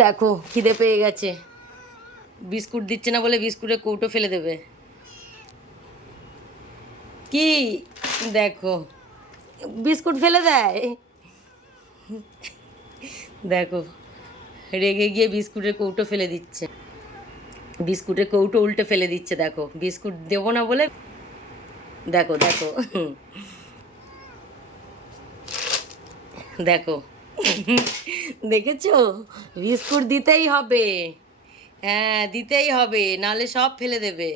দেখো খিদে পেয়ে গেছে, বিস্কুট দিচ্ছে না বলে বিস্কুটের কৌটো ফেলে দেবে। কি দেখো, বিস্কুট ফেলে দেয়। দেখো রেগে গিয়ে বিস্কুটের কৌটো ফেলে দিচ্ছে, বিস্কুটের কৌটো উল্টে ফেলে দিচ্ছে। দেখো বিস্কুট দেবো না বলে, দেখো দেখো দেখো, দেখেছো, বিস্কুট দিতেই হবে। হ্যাঁ দিতেই হবে, নালে সব ফেলে দেবে।